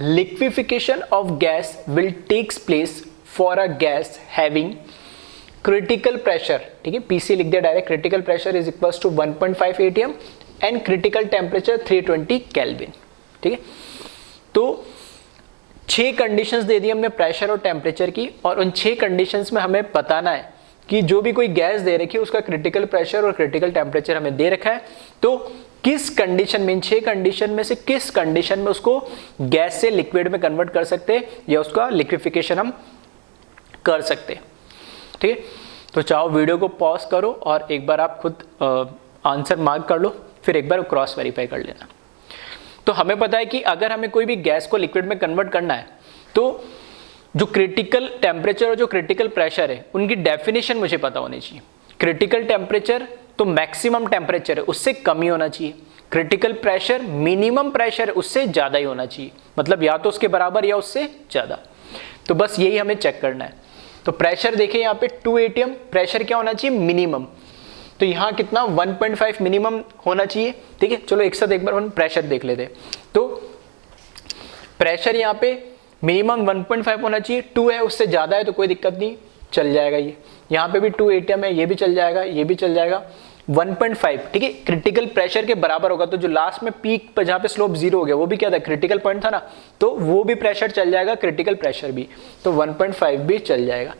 liquefaction of gas will takes place for a gas having critical pressure. ठीक है, पीसी लिख दिया direct, critical pressure is equals to 1.5 atm and critical temperature 320 kelvin. ठीक है, तो 6 conditions दे दी हमने pressure और temperature की, और उन 6 कंडीशंस में हमें बताना है कि जो भी कोई गैस दे रखी है उसका क्रिटिकल प्रेशर और क्रिटिकल टेम्परेचर हमें दे रखा है, तो किस कंडीशन में, इन 6 कंडीशन में से किस कंडीशन में उसको गैस से लिक्विड में कन्वर्ट कर सकते हैं या उसका लिक्विफिकेशन हम कर सकते हैं। ठीक है, तो चाहो वीडियो को पॉज करो और एक बार आप खुद आंसर मार्क कर लो, फिर एक बार क्रॉस वेरीफाई कर लेना। तो हमें पता है कि अगर हमें कोई भी गैस को लिक्विड में कन्वर्ट करना है तो जो क्रिटिकल टेम्परेचर और जो क्रिटिकल प्रेशर है उनकी डेफिनेशन मुझे पता होनी चाहिए। क्रिटिकल टेम्परेचर तो मैक्सिमम टेम्परेचर है, उससे कम ही होना चाहिए। क्रिटिकल प्रेशर मिनिमम प्रेशर है, उससे ज्यादा ही होना चाहिए, मतलब या तो उसके बराबर या उससे ज्यादा। तो बस यही हमें चेक करना है। तो प्रेशर देखें यहाँ पे 2 atm, प्रेशर क्या होना चाहिए मिनिमम, तो यहाँ कितना 1.5 मिनिमम होना चाहिए। ठीक है, चलो एक साथ एक बार हम प्रेशर देख लेते हैं। तो प्रेशर यहाँ पे मिनिमम 1.5 होना चाहिए, 2 है उससे ज्यादा है तो कोई दिक्कत नहीं, चल जाएगा। ये यहाँ पे भी 2 atm है, ये भी चल जाएगा, ये भी चल जाएगा। 1.5 ठीक है, क्रिटिकल प्रेशर के बराबर होगा, तो जो लास्ट में पीक पर जहाँ पे स्लोप 0 हो गया वो भी क्या था, क्रिटिकल पॉइंट था ना, तो वो भी प्रेशर चल जाएगा, क्रिटिकल प्रेशर भी, तो 1.5 भी चल जाएगा।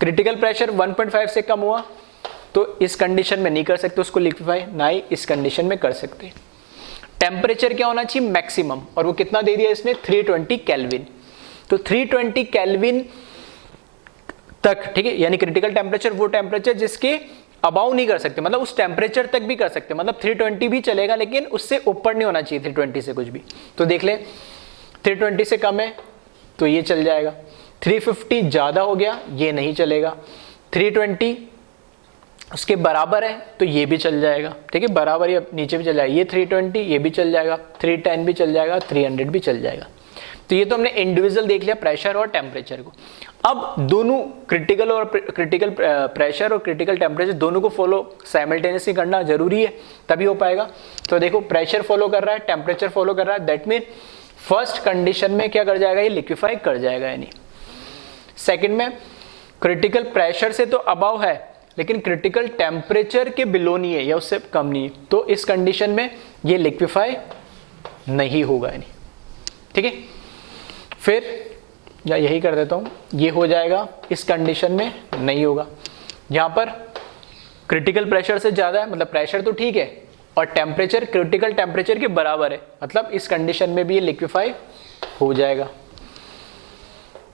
क्रिटिकल प्रेशर 1.5 से कम हुआ तो इस कंडीशन में नहीं कर सकते उसको लिक्विफाई, ना ही इस कंडीशन में कर सकते। टेम्परेचर क्या होना चाहिए मैक्सिमम, और वो कितना दे दिया इसने 320 केल्विन, तो 320 केल्विन तक, ठीक है, यानी क्रिटिकल टेम्परेचर वो टेम्परेचर जिसके अबाउ नहीं कर सकते, मतलब उस टेम्परेचर तक भी कर सकते, मतलब 320 भी चलेगा लेकिन उससे ऊपर नहीं होना चाहिए 320 से कुछ भी। तो देख ले 320 से कम है तो ये चल जाएगा, 350 ज्यादा हो गया ये नहीं चलेगा, 320 उसके बराबर है तो ये भी चल जाएगा। ठीक है, बराबर या नीचे भी चल जाएगा, ये 320 ये भी चल जाएगा, 310 भी चल जाएगा, 300 भी चल जाएगा। तो ये तो हमने इंडिविजुअल देख लिया प्रेशर और टेम्परेचर को। अब दोनों क्रिटिकल और क्रिटिकल प्रेशर और क्रिटिकल टेम्परेचर दोनों को फॉलो साइमल्टेनियसली करना जरूरी है, तभी हो पाएगा। तो देखो प्रेशर फॉलो कर रहा है, टेम्परेचर फॉलो कर रहा है, दैट मीन फर्स्ट कंडीशन में क्या कर जाएगा, ये लिक्विफाई कर जाएगा। यानी सेकंड में क्रिटिकल प्रेशर से तो अबाव है लेकिन क्रिटिकल टेम्परेचर के बिलो नहीं है या उससे कम नहीं है, तो इस कंडीशन में ये लिक्विफाई नहीं होगा। यानी ठीक है, फिर या यही कर देता हूं, ये हो जाएगा, इस कंडीशन में नहीं होगा। यहां पर क्रिटिकल प्रेशर से ज्यादा है, मतलब प्रेशर तो ठीक है और टेम्परेचर क्रिटिकल टेम्परेचर के बराबर है, मतलब इस कंडीशन में भी ये लिक्विफाई हो जाएगा।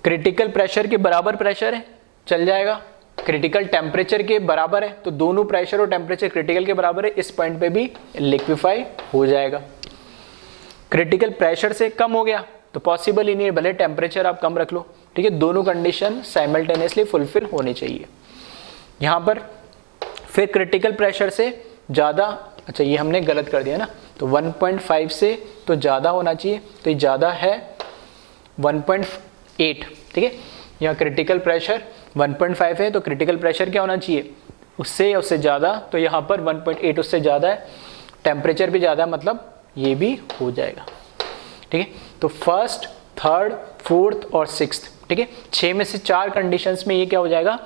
क्रिटिकल प्रेशर के बराबर प्रेशर है, चल जाएगा, क्रिटिकल टेम्परेचर के बराबर है, तो दोनों प्रेशर और टेम्परेचर क्रिटिकल के बराबर है, इस पॉइंट पे भी लिक्विफाई हो जाएगा। क्रिटिकल प्रेशर से कम हो गया तो पॉसिबल ही नहीं है, भले टेम्परेचर आप कम रख लो। ठीक है, दोनों कंडीशन साइमल्टेनियसली फुलफिल होनी चाहिए। यहां पर फिर क्रिटिकल प्रेशर से ज्यादा, अच्छा ये हमने गलत कर दिया ना, तो 1.5 से तो ज्यादा होना चाहिए, तो ये ज्यादा है 1.8। ठीक है, यहाँ क्रिटिकल प्रेशर 1.5 है तो क्रिटिकल प्रेशर क्या होना चाहिए उससे या उससे ज्यादा, तो यहाँ पर 1.8 उससे ज्यादा है, टेम्परेचर भी ज्यादा है, मतलब ये भी हो जाएगा। ठीक है, तो फर्स्ट, थर्ड, फोर्थ और सिक्स्थ, ठीक है, 6 में से 4 कंडीशंस में ये क्या हो जाएगा,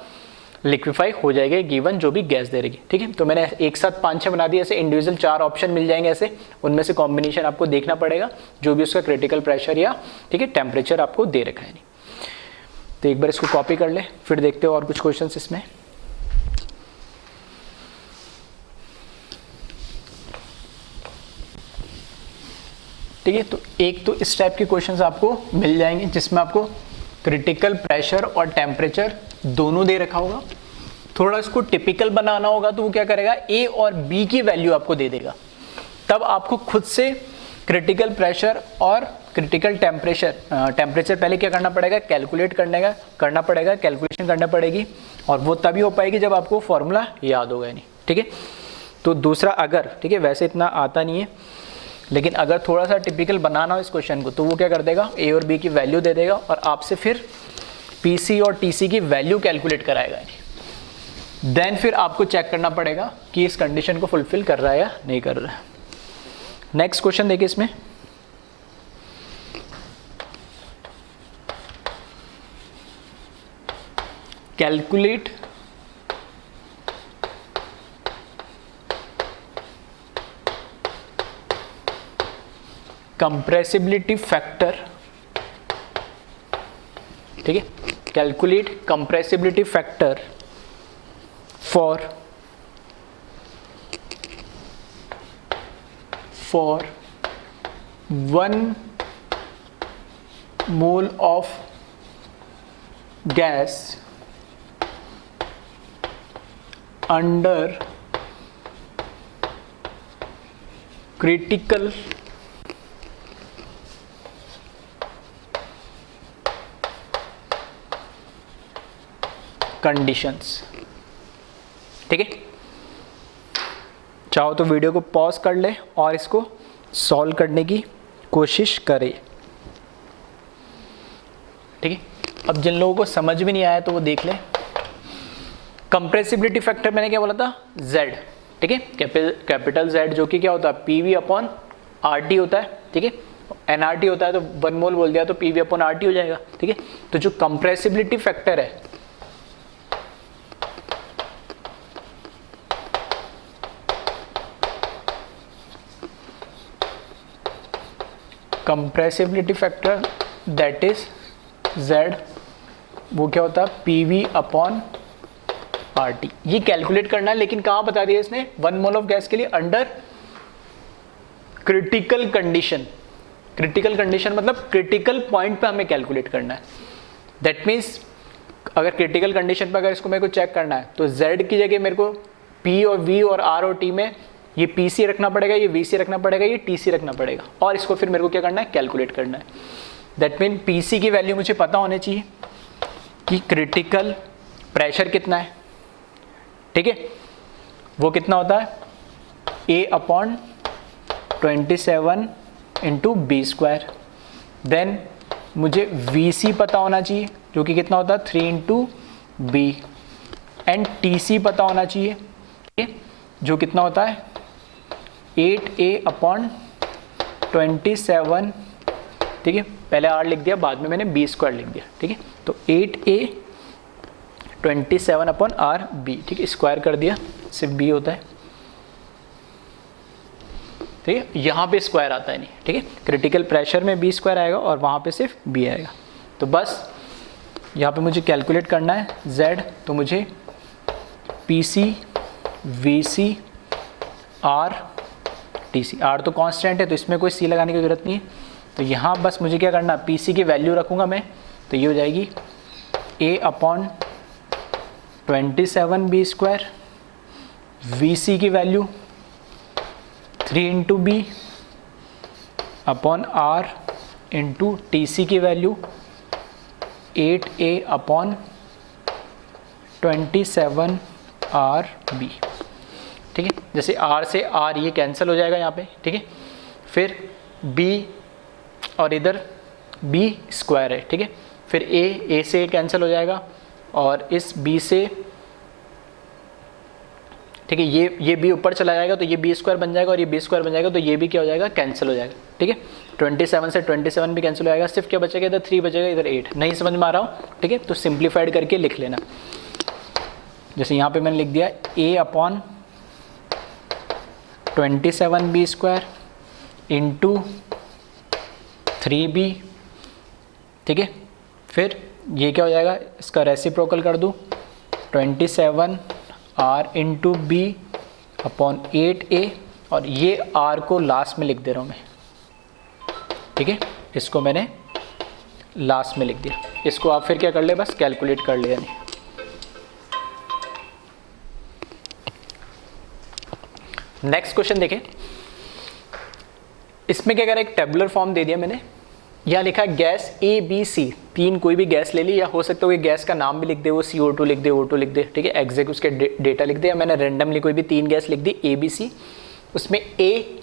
लिक्विफाई हो जाएगा गिवन जो भी गैस दे रहेगी। ठीक है, तो मैंने एक साथ 5-6 बना दिए, ऐसे इंडिविजुअल 4 ऑप्शन मिल जाएंगे ऐसे, उनमें से कॉम्बिनेशन आपको देखना पड़ेगा जो भी उसका क्रिटिकल प्रेशर या ठीक है टेम्परेचर आपको दे रखा है। नहीं तो एक बार इसको कॉपी कर ले, फिर देखते हो और कुछ क्वेश्चन इसमें। ठीक है, तो एक तो इस टाइप के क्वेश्चंस आपको मिल जाएंगे जिसमें आपको क्रिटिकल प्रेशर और टेम्परेचर दोनों दे रखा होगा, थोड़ा इसको टिपिकल बनाना होगा तो वो क्या करेगा, ए और बी की वैल्यू आपको दे देगा। तब आपको खुद से क्रिटिकल प्रेशर और क्रिटिकल टेम्परेचर पहले क्या करना पड़ेगा, कैलकुलेट करना पड़ेगा, कैलकुलेशन करना पड़ेगी, और वो तभी हो पाएगी जब आपको फॉर्मूला याद होगा नहीं, ठीक है। तो दूसरा अगर, ठीक है, वैसे इतना आता नहीं है, लेकिन अगर थोड़ा सा टिपिकल बनाना हो इस क्वेश्चन को तो वो क्या कर देगा, ए और बी की वैल्यू दे देगा और आपसे फिर पीसी और टीसी की वैल्यू कैलकुलेट कराएगा। देन फिर आपको चेक करना पड़ेगा कि इस कंडीशन को फुलफिल कर रहा है या नहीं कर रहा है। नेक्स्ट क्वेश्चन देखिए, इसमें कैलकुलेट कंप्रेसिबिलिटी फैक्टर, ठीक है, calculate compressibility factor for 1 mole of gas under critical conditions, ठीक है। चाहो तो वीडियो को पॉज कर ले और इसको सॉल्व करने की कोशिश करे, ठीक है। अब जिन लोगों को समझ भी नहीं आया तो वो देख ले। कंप्रेसिबिलिटी फैक्टर मैंने क्या बोला था, Z, ठीक है, कैपिटल Z, जो कि क्या होता है, PV अपॉन RT होता है, ठीक है। NRT होता है तो 1 मोल बोल दिया तो PV अपॉन RT हो जाएगा, ठीक है। तो जो कंप्रेसिबिलिटी फैक्टर है, compressibility factor that is Z, वो क्या होता है, PV अपॉन RT। ये कैलकुलेट करना है, लेकिन कहाँ बता दिया इसने, 1 मोल ऑफ गैस के लिए under critical condition. Critical condition मतलब क्रिटिकल पॉइंट पे हमें कैलकुलेट करना है। दैट मीन्स अगर क्रिटिकल कंडीशन पे अगर इसको मेरे को चेक करना है तो Z की जगह मेरे को P और V और R और T में ये PC रखना पड़ेगा, ये VC रखना पड़ेगा, ये TC रखना पड़ेगा, और इसको फिर मेरे को क्या करना है, कैलकुलेट करना है। दैट मीन PC की वैल्यू मुझे पता होनी चाहिए कि क्रिटिकल प्रेशर कितना है, ठीक है, वो कितना होता है, A upon 27 into B²। Then मुझे VC पता होना चाहिए जो कि कितना होता है, 3 इंटू B, एंड TC पता होना चाहिए, ठीक है, जो कितना होता है 8A अपॉन 27, ठीक है, पहले R लिख दिया, बाद में मैंने B² लिख दिया, ठीक है। तो 8A 27 अपॉन RB, ठीक है, स्क्वायर कर दिया, सिर्फ B होता है, ठीक है। यहाँ पे स्क्वायर आता है नहीं, ठीक है, क्रिटिकल प्रेशर में B² आएगा और वहाँ पे सिर्फ B आएगा। तो बस यहाँ पे मुझे कैलकुलेट करना है Z, तो मुझे PC, VC, R, TC, R तो कांस्टेंट है तो इसमें कोई C लगाने की जरूरत नहीं है। तो यहाँ बस मुझे क्या करना, PC की वैल्यू रखूँगा मैं, तो ये हो जाएगी A अपॉन 27 B², VC की value 3 into B upon R into TC की वैल्यू 8A अपॉन 27 RB, ठीक है। जैसे R से R ये कैंसिल हो जाएगा यहाँ पे, ठीक है, फिर B और इधर B² है, ठीक है, फिर A से कैंसिल हो जाएगा और इस B से, ठीक है, ये B ऊपर चला जाएगा तो ये B² बन जाएगा और ये B² बन जाएगा, तो ये भी क्या हो जाएगा, कैंसिल हो जाएगा, ठीक है। 27 से 27 भी कैंसिल हो जाएगा, सिर्फ क्या बचेगा, इधर 3 बचेगा, इधर 8। नहीं समझ में आ रहा हो, ठीक है, तो सिंप्लीफाइड करके लिख लेना। जैसे यहाँ पे मैंने लिख दिया A upon 27 B² into 3B, ठीक है, फिर ये क्या हो जाएगा, इसका रेसिप्रोकल कर दूँ, 27 R into B upon 8A, और ये R को लास्ट में लिख दे रहा हूँ मैं, ठीक है, इसको मैंने लास्ट में लिख दिया। इसको आप फिर क्या कर ले, बस कैलकुलेट कर ले। यानी नेक्स्ट क्वेश्चन देखें, इसमें क्या कह रहा है, एक टेबुलर फॉर्म दे दिया मैंने, यहाँ लिखा है गैस ए बी सी, तीन कोई भी गैस ले ली, या हो सकता है गैस का नाम भी लिख दे, वो CO2 लिख दे, O2 लिख दे, ठीक है, एग्जैक्ट उसके डेटा लिख दे, या मैंने रैंडमली कोई भी तीन गैस लिख दी ए बी सी, उसमें ए,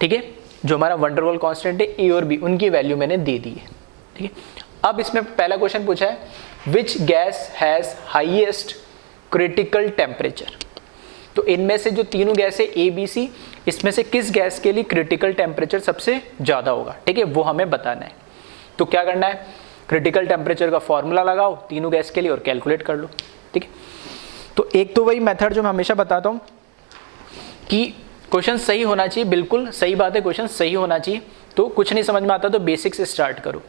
ठीक है, जो हमारा वंडरवॉल कांस्टेंट है ए और बी, उनकी वैल्यू मैंने दे दी है, ठीक है। अब इसमें पहला क्वेश्चन पूछा है which gas has highest critical temperature, तो इनमें से जो तीनों गैस है ए बी सी, इसमें से किस गैस के लिए क्रिटिकल टेम्परेचर सबसे ज्यादा होगा, ठीक है, वो हमें बताना है। तो क्या करना है, क्रिटिकल टेम्परेचर का फॉर्मूला लगाओ तीनों गैस के लिए और कैलकुलेट कर लो, ठीक है। तो एक तो वही मेथड जो मैं हमेशा बताता हूं कि क्वेश्चन सही होना चाहिए, बिल्कुल सही बात है, क्वेश्चन सही होना चाहिए, तो कुछ नहीं समझ में आता तो बेसिक से स्टार्ट करो।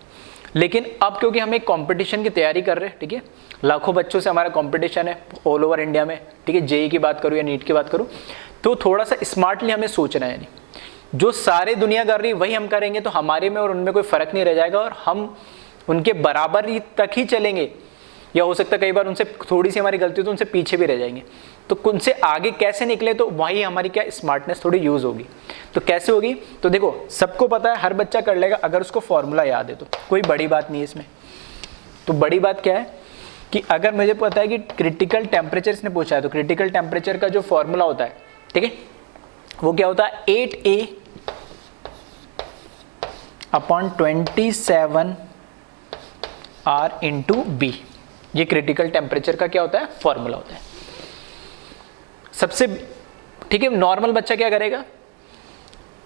लेकिन अब क्योंकि हम एक कंपटीशन की तैयारी कर रहे हैं, ठीक है, लाखों बच्चों से हमारा कंपटीशन है ऑल ओवर इंडिया में, ठीक है, जेई की बात करूँ या नीट की बात करूँ, तो थोड़ा सा स्मार्टली हमें सोचना है। नहीं जो सारे दुनिया कर रही है वही हम करेंगे तो हमारे में और उनमें कोई फर्क नहीं रह जाएगा और हम उनके बराबर तक ही चलेंगे, या हो सकता है कई बार उनसे थोड़ी सी हमारी गलती हो तो उनसे पीछे भी रह जाएंगे। तो उनसे आगे कैसे निकले, तो वही हमारी क्या स्मार्टनेस थोड़ी यूज होगी। तो कैसे होगी, तो देखो सबको पता है, हर बच्चा कर लेगा अगर उसको फॉर्मूला याद है, तो कोई बड़ी बात नहीं है इसमें। तो बड़ी बात क्या है कि अगर मुझे पता है कि क्रिटिकल टेम्परेचर इसने पूछा है, तो क्रिटिकल टेम्परेचर का जो फॉर्मूला होता है, ठीक है, वो क्या होता है 8A upon 27R into B, ये क्रिटिकल टेम्परेचर का क्या होता है, फॉर्मूला होता है सबसे, ठीक है। नॉर्मल बच्चा क्या करेगा,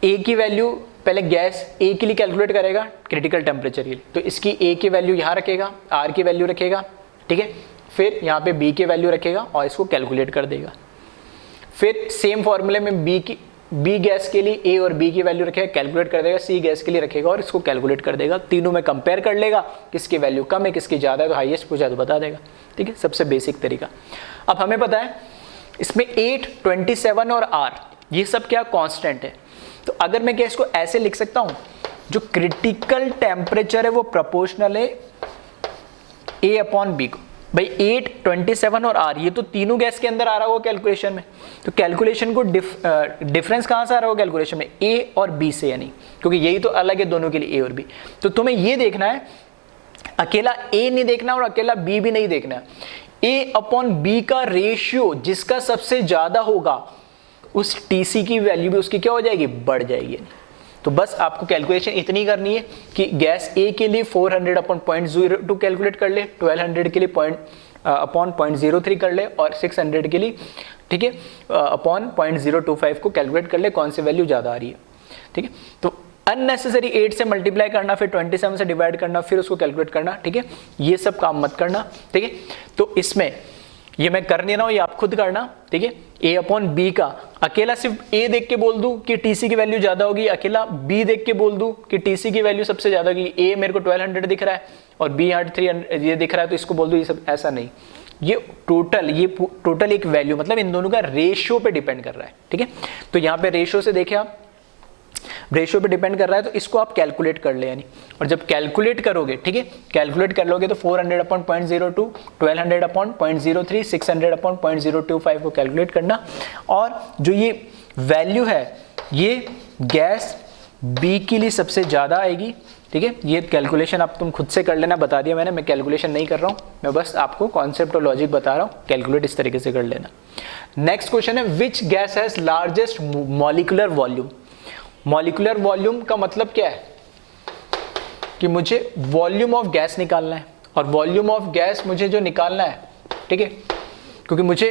ए की वैल्यू पहले गैस ए के लिए कैलकुलेट करेगा क्रिटिकल टेम्परेचर के लिए, तो इसकी ए की वैल्यू यहाँ रखेगा, आर की वैल्यू रखेगा, ठीक है, फिर यहाँ पे बी की वैल्यू रखेगा और इसको कैलकुलेट कर देगा। फिर सेम फॉर्मूले में बी गैस के लिए ए और बी की वैल्यू रखेगा, कैलकुलेट कर देगा, सी गैस के लिए रखेगा और इसको कैलकुलेट कर देगा, तीनों में कंपेयर कर लेगा किसकी वैल्यू कम है किसकी ज़्यादा है, तो हाईएस्ट पूछा तो बता देगा, ठीक है, सबसे बेसिक तरीका। अब हमें पता है इसमें 8, 27 और R ये सब क्या कांस्टेंट है, तो अगर मैं क्या इसको ऐसे लिख सकता हूं, जो क्रिटिकल टेम्परेचर है वो प्रोपोर्शनल है A अपॉन बी को। भाई 8, 27 और R ये तो तीनों गैस के अंदर आ रहा होगा कैलकुलेशन में, तो कैलकुलेशन को डिफरेंस कहां से आ रहा होगा कैलकुलेशन में, A और B से, यानी क्योंकि यही तो अलग है दोनों के लिए A और B। तो तुम्हें ये देखना है, अकेला A नहीं देखना और अकेला B भी नहीं देखना है, A अपॉन बी का रेशियो जिसका सबसे ज्यादा होगा उस TC की वैल्यू भी उसकी क्या हो जाएगी, बढ़ जाएगी। तो बस आपको कैलकुलेशन इतनी करनी है कि गैस A के लिए 400 अपॉन 0.02 कैलकुलेट कर ले, 1200 के लिए अपॉन 0.03 कर ले और 600 के लिए, ठीक है, अपॉन 0.025 को कैलकुलेट कर ले कौन सी वैल्यू ज़्यादा आ रही है, ठीक है। तो अननेसेसरी 8 से मल्टीप्लाई करना, फिर 27 से डिवाइड करना, फिर उसको कैलकुलेट करना, ठीक है, ये सब काम मत करना, ठीक है। तो इसमें ये मैं कर नहीं रहा हूं, ये आप खुद करना, ठीक है। A अपॉन बी का अकेला सिर्फ A देख के बोल दूं कि TC की वैल्यू ज्यादा होगी, अकेला B देख के बोल दूं कि TC की वैल्यू सबसे ज्यादा होगी, A मेरे को 1200 दिख रहा है और B 300 ये दिख रहा है, तो इसको बोल दूं, ये सब ऐसा नहीं, ये टोटल एक वैल्यू, मतलब इन दोनों का रेशियो पे डिपेंड कर रहा है, ठीक है। तो यहाँ पे रेशियो से देखिए आप, रेशियो पे डिपेंड कर रहा है, तो इसको आप कैलकुलेट कर ले, यानी, और जब कैलकुलेट करोगे, ठीक है, कैलकुलेट कर लोगे तो 400 अपॉन 0.02, 1200 अपॉन 0.03, 600 अपॉन 0.025 को कैलकुलेट करना, और जो ये वैल्यू है ये गैस बी के लिए सबसे ज्यादा आएगी, ठीक है। ये कैलकुलेशन आप तुम खुद से कर लेना, बता दिया मैंने, मैं कैलकुलेशन नहीं कर रहा हूं, मैं बस आपको कॉन्सेप्ट और लॉजिक बता रहा हूं, कैलकुलेट इस तरीके से कर लेना। नेक्स्ट क्वेश्चन है which gas has largest molecular volume. Molecular volume का मतलब क्या है कि मुझे वॉल्यूम ऑफ गैस निकालना है, और वॉल्यूम ऑफ गैस मुझे जो निकालना है, ठीक है, क्योंकि मुझे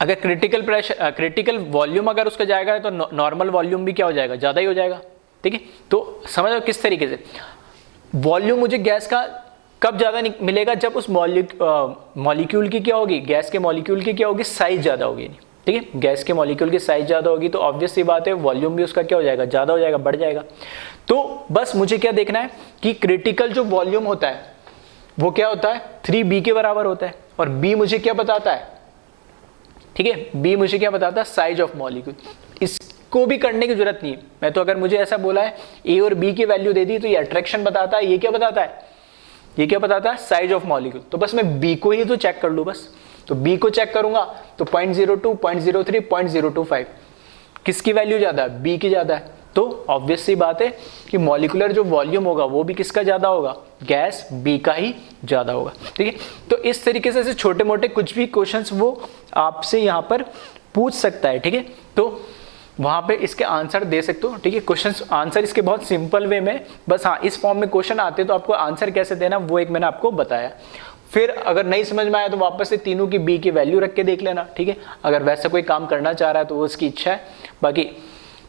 अगर क्रिटिकल प्रेशर क्रिटिकल वॉल्यूम अगर उसका जाएगा तो नॉर्मल वॉल्यूम भी क्या हो जाएगा, ज्यादा ही हो जाएगा, ठीक है। तो समझो किस तरीके से वॉल्यूम मुझे गैस का कब ज्यादा मिलेगा, जब उस मॉलिक्यूल की क्या होगी, गैस के मॉलिक्यूल की क्या होगी, साइज ज्यादा होगी, ठीक है। गैस के मॉलिक्यूल की साइज ज्यादा होगी तो ऑब्वियस सी बात है वॉल्यूम भी उसका क्या हो जाएगा, ज्यादा हो जाएगा, बढ़ जाएगा। तो बस मुझे क्या देखना है कि क्रिटिकल जो वॉल्यूम होता है वो क्या होता है, 3B के बराबर होता है, और B मुझे क्या बताता है, ठीक है, B मुझे क्या बताता है, साइज ऑफ मॉलिक्यूल। इसको भी करने की जरूरत नहीं है, मैं तो अगर मुझे ऐसा बोला है A और B की वैल्यू दे दी तो ये अट्रैक्शन बताता है, ये क्या बताता है, ये क्या बताता है, साइज ऑफ मॉलिक्यूल। तो बस मैं बी को ही तो चेक कर लूँ बस, तो बी को चेक करूंगा तो 0.02, 0.03, 0.025, किसकी वैल्यू ज्यादा है, बी की ज्यादा है। तो ऑब्वियस सी बात है कि मॉलिक्यूलर जो वॉल्यूम होगा वो भी किसका ज्यादा होगा, गैस बी का ही ज्यादा होगा। ठीक है, तो इस तरीके से छोटे मोटे कुछ भी क्वेश्चंस वो आपसे यहाँ पर पूछ सकता है। ठीक है, तो वहां पे इसके आंसर दे सकते हो। ठीक है, क्वेश्चंस आंसर इसके बहुत सिंपल वे में, बस हाँ इस फॉर्म में क्वेश्चन आते तो आपको आंसर कैसे देना वो एक मैंने आपको बताया। फिर अगर नहीं समझ में आया तो वापस से तीनों की बी की वैल्यू रख के देख लेना। ठीक है, अगर वैसा कोई काम करना चाह रहा है तो वो उसकी इच्छा है, बाकी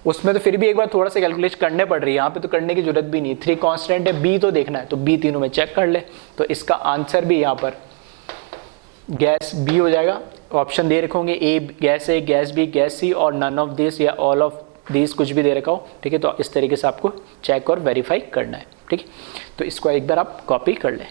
उसमें तो फिर भी एक बार थोड़ा सा कैलकुलेशन करने पड़ रही है, यहाँ पे तो करने की जरूरत भी नहीं, 3 कांस्टेंट है, बी तो देखना है तो बी तीनों में चेक कर ले। तो इसका आंसर भी यहाँ पर गैस बी हो जाएगा। ऑप्शन दे रखे होंगे ए गैस ए, गैस बी, गैस सी और नन ऑफ दिस या ऑल ऑफ दिस, कुछ भी दे रखा हो। ठीक है, तो इस तरीके से आपको चेक और वेरीफाई करना है। ठीक है, तो इसको एक बार आप कॉपी कर लें।